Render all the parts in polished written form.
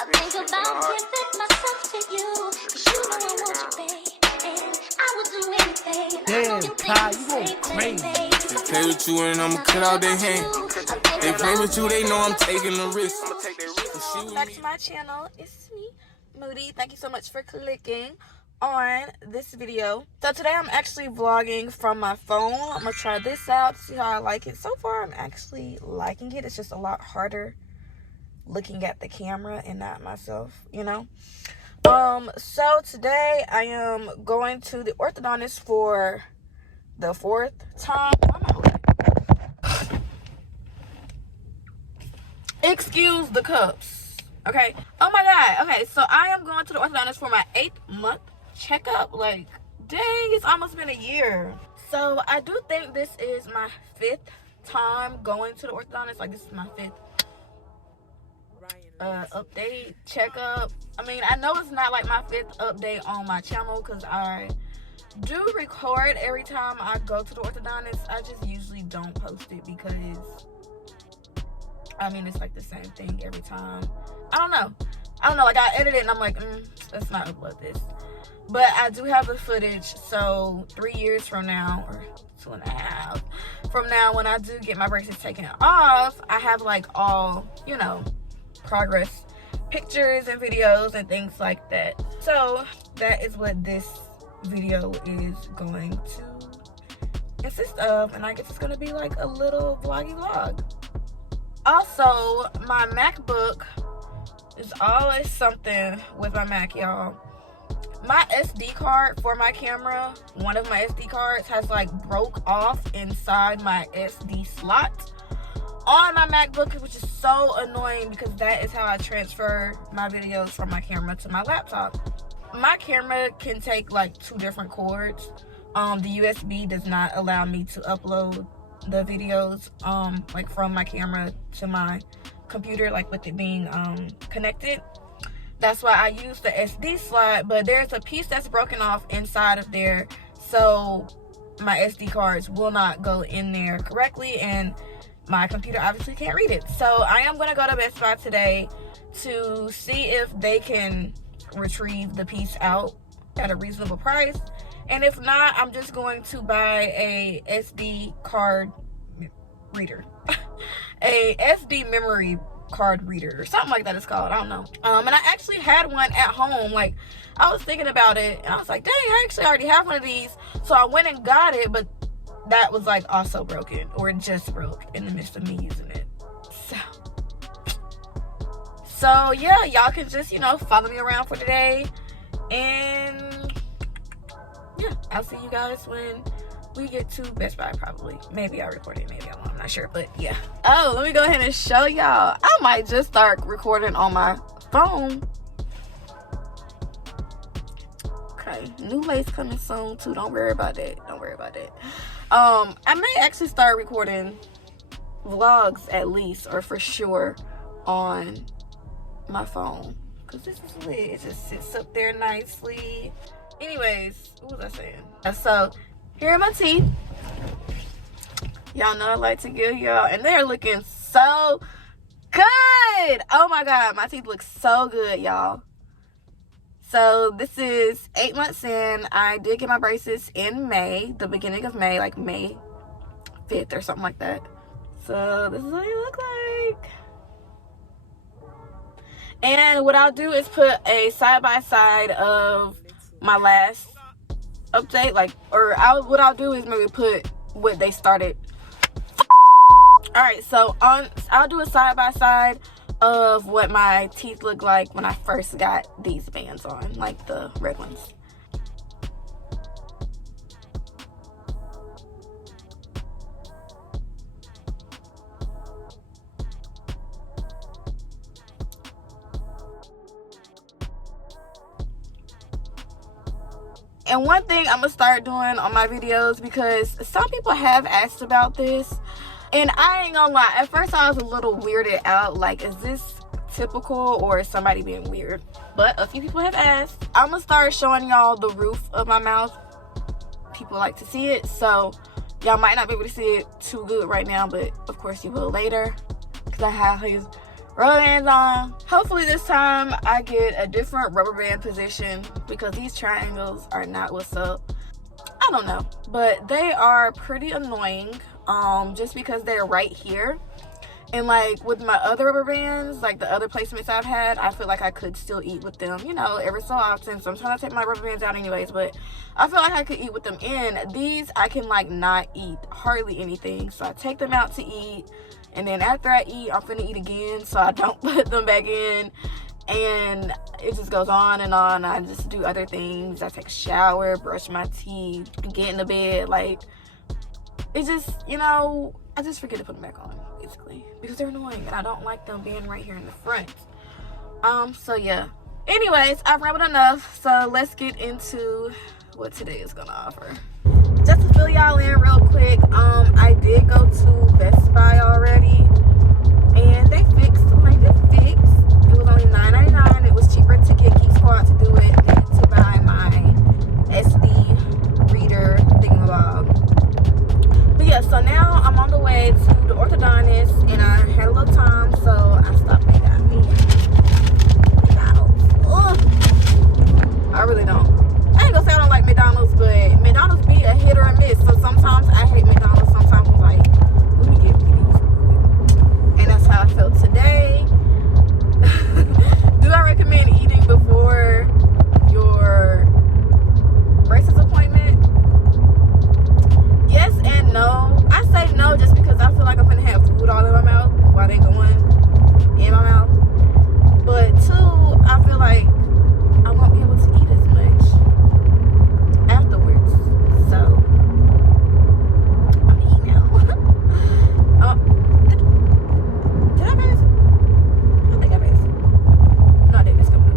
I think about giving myself to you, 'cause you know I want you, babe, and I would do anything. Damn, Kai, you going crazy. They play with you and I'ma cut out their hand. They play with you, they know I'm taking the risk. Welcome back to my channel. It's me, Moody. Thank you so much for clicking on this video. So today I'm actually vlogging from my phone. I'm gonna try this out, see how I like it. So far I'm actually liking it. It's just a lot harder looking at the camera and not myself, you know. So today I am going to the orthodontist for the 4th time. Excuse the cups, okay? Oh my god. Okay, so I am going to the orthodontist for my 8th month checkup. Like, dang, it's almost been a year. So I do think this is my 5th time going to the orthodontist. Like, this is my 5th update checkup. I mean, I know it's not like my 5th update on my channel because I do record every time I go to the orthodontist. I just usually don't post it because I mean, it's like the same thing every time. I don't know. Like, I edit it and I'm like, let's not upload this. But I do have the footage. So 3 years from now, or 2.5 from now, when I do get my braces taken off, I have like all, you know, progress pictures and videos and things like that. So that is what this video is going to consist of. And I guess it's going to be like a little vloggy vlog. Also, my MacBook is always something with my Mac, y'all. My SD card for my camera, one of my SD cards has like broke off inside my SD slot on my MacBook, which is so annoying because that is how I transfer my videos from my camera to my laptop. My camera can take like 2 different cords. The USB does not allow me to upload the videos like from my camera to my computer, like with it being connected. That's why I use the SD slot, but there's a piece that's broken off inside of there, so my SD cards will not go in there correctly, and my computer obviously can't read it. So I am going to go to Best Buy today to see if they can retrieve the piece out at a reasonable price. And if not, I'm just going to buy a SD card reader. A SD memory card reader or something like that it's called. I don't know. And I actually had one at home. Like, I was thinking about it and I was like, dang, I actually already have one of these. So I went and got it, but that was like also broken, or it just broke in the midst of me using it. So yeah, y'all can just, you know, follow me around for today. And yeah, I'll see you guys when we get to Best Buy, probably. Maybe I'll record it, maybe I won't, I'm not sure, but yeah. Oh, let me go ahead and show y'all. I might just start recording on my phone. Okay, new lace coming soon too. Don't worry about that. I may actually start recording vlogs at least, or for sure on my phone, because this is lit. It just sits up there nicely. Anyways, what was I saying? So here are my teeth. Y'all know I like to give y'all, and they're looking so good. Oh my god, my teeth look so good, y'all. So this is 8 months in. I did get my braces in May, the beginning of May, like May 5th or something like that. So this is what they look like. And what I'll do is put a side-by-side of my last update, like, or what I'll do is maybe put what they started. All right, so I'll do a side-by-side of what my teeth look like when I first got these bands on, like the red ones. And one thing I'm gonna start doing on my videos, because some people have asked about this, and I ain't gonna lie, at first I was a little weirded out, like, is this typical or is somebody being weird? But a few people have asked. I'm gonna start showing y'all the roof of my mouth. People like to see it, so y'all might not be able to see it too good right now, but of course you will later, because I have his rubber bands on. Hopefully this time I get a different rubber band position because these triangles are not what's up. I don't know, but they are pretty annoying just because they're right here. And like with my other rubber bands, like the other placements I've had, I feel like I could still eat with them, you know, every so often. So I'm trying to take my rubber bands out anyways, but I feel like I could eat with them in. These, I can like not eat hardly anything. So I take them out to eat. And then after I eat, I'm finna eat again. So I don't put them back in. And it just goes on and on. I just do other things. I take a shower, brush my teeth, get in the bed. Like, it just, you know, I just forget to put them back on, basically, because they're annoying and I don't like them being right here in the front. So yeah. Anyways, I've rambled enough, so let's get into what today is gonna offer. Just to fill y'all in real quick, I did go to Best Buy already, and they fixed, it was only $9.99. It was cheaper to get Geek Squad to do it than to buy my SD reader thingamabob. But yeah, so now I'm on the way to the orthodontist, and I had a little time, so I stopped and got me McDonald's. Ugh. I really don't. I ain't gonna say I don't like McDonald's, but McDonald's be a hit or a miss. So sometimes I hate McDonald's, sometimes I'm like, let me get these. And that's how I felt today. Do I recommend eating before your braces appointment? Yes and no. I say no just because I feel like I'm gonna have food all in my mouth while they going in my mouth. But two, I feel like I won't be able to eat as much afterwards. So I'm eating now. Did I pass? I think I passed. No, I didn't. It's coming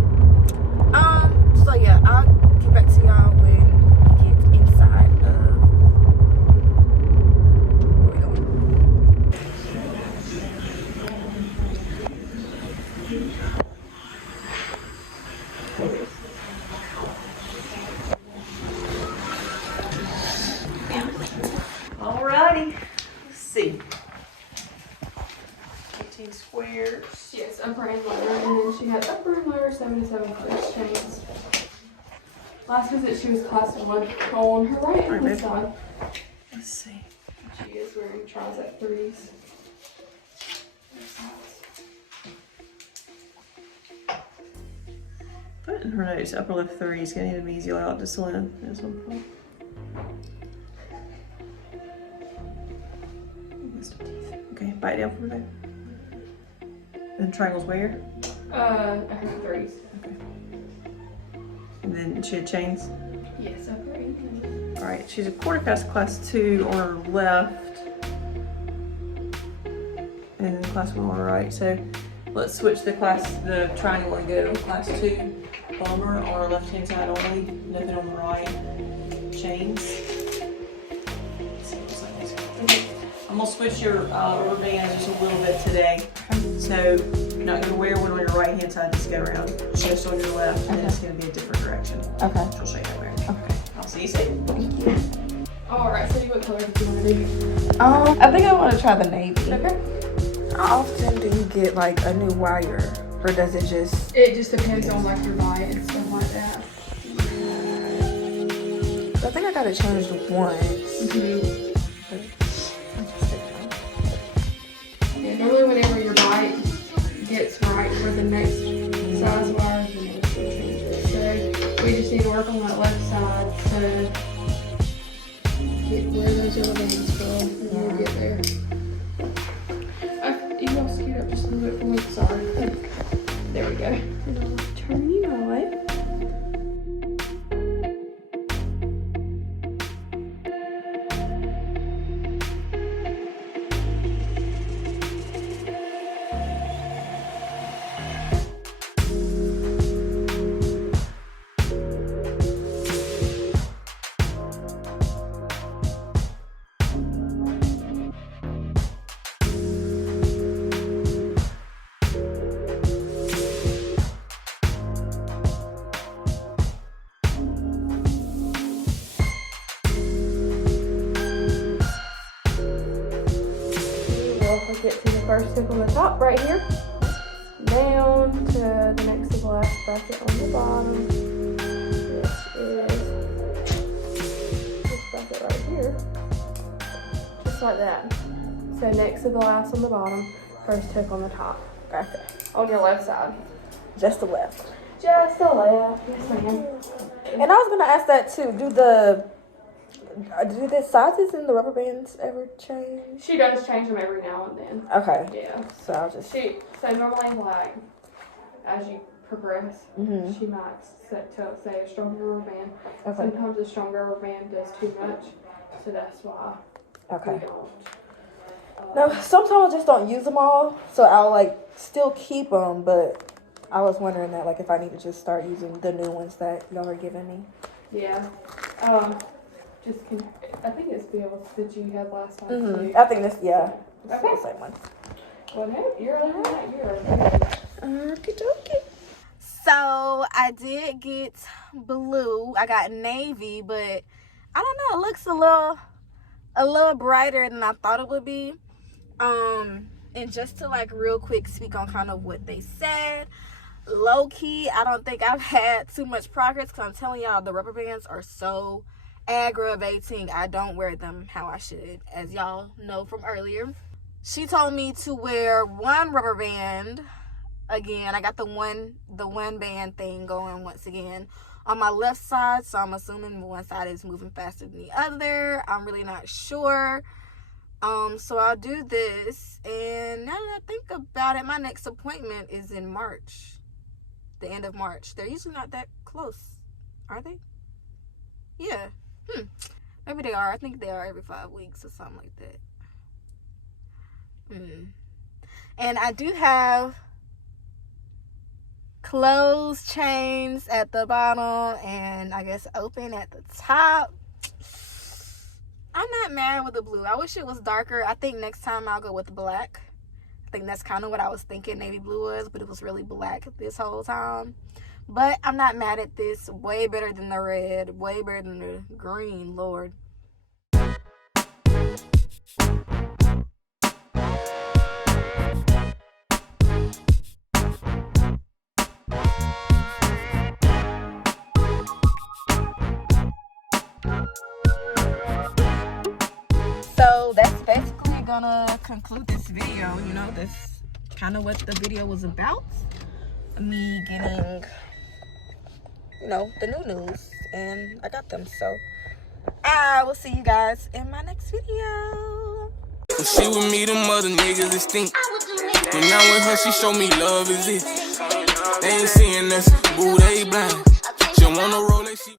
up. So yeah, I'll get back to y'all when we get inside of where we're going. Alrighty, let's see. 18 squares. Yes, upper and lower, and then she had upper and lower 77 first chains. Last visit she was class 1 on her right hand side. Let's see. She is wearing trizec 3s. Put in her notes, upper left 3 is going to need to be easy out to slim at some point. Okay, bite down from there. And triangles where? I have 3s. Okay. And then she had chains? Yes, upper and lower. Alright, she's a quarter cast class 2 on her left. And then class 1 on her right. So let's switch the triangle and go class 2 bomber on our left hand side only. Nothing on the right. Chains. I'm gonna switch your rubber bands just a little bit today. So you're not gonna wear one on your right hand side, just go around. Just on your left, and then it's gonna be a different direction. Okay. She'll show you that way. Okay. I'll see you soon. Thank you. Alright, so what color do you want to do? I think I want to try the navy. Okay. How often do you get like a new wire, or does it just? It just depends on like your diet and stuff like that. I think I gotta change once. Yeah, normally whenever your bite gets right for the next size wire, then it will change it. So we just need to work on that left side to get where those yellow bands go, and then we'll get there. You gotta scoot up just a little bit for me. Sorry. There we go. And I'll turn you my way. Get to the first tip on the top right here. bracket on the bottom. This is this bracket right here. Just like that. So next to the last on the bottom, first hook on the top. Okay. On your left side. Just the left. Just the left. Yes, ma'am. And I was gonna ask that too. Do the sizes in the rubber bands ever change? She does change them every now and then. Okay. Yeah. So I'll just. So normally, like, as you progress, Mhm. she might say a stronger rubber band. Okay. Sometimes a stronger rubber band does too much, so that's why we Okay. don't. No, sometimes I just don't use them all, so I'll like still keep them. But I was wondering that like if I need to just start using the new ones that y'all are giving me. Yeah. I think it's Bill that you had last time too. I think this, yeah, it's Okay. the same one. Well, no, you're looking at yours. Okie dokie. So I did get blue. I got navy, but I don't know. It looks a little brighter than I thought it would be. And just to like real quick speak on kind of what they said. Low key, I don't think I've had too much progress because I'm telling y'all the rubber bands are so aggravating. I don't wear them how I should, as y'all know from earlier. She told me to wear one rubber band again. I got the one band thing going once again on my left side, so I'm assuming one side is moving faster than the other. I'm really not sure. So I'll do this, and now that I think about it, my next appointment is in March, the end of March. They're usually not that close, are they? Yeah. Maybe they are. I think they are every 5 weeks or something like that. And I do have closed chains at the bottom and I guess open at the top. I'm not mad with the blue. I wish it was darker. I think next time I'll go with black. I think that's kind of what I was thinking navy blue was, but it was really black this whole time. But I'm not mad at this. Way better than the red. Way better than the green, Lord. So that's basically gonna conclude this video. You know, that's kind of what the video was about. Me getting, you know, the news, and I got them. So I will see you guys in my next video. When she with me, them other niggas is stink. When I'm with her, she show me love is it. They ain't seeing us, boo, they blind. She don't wanna roll like she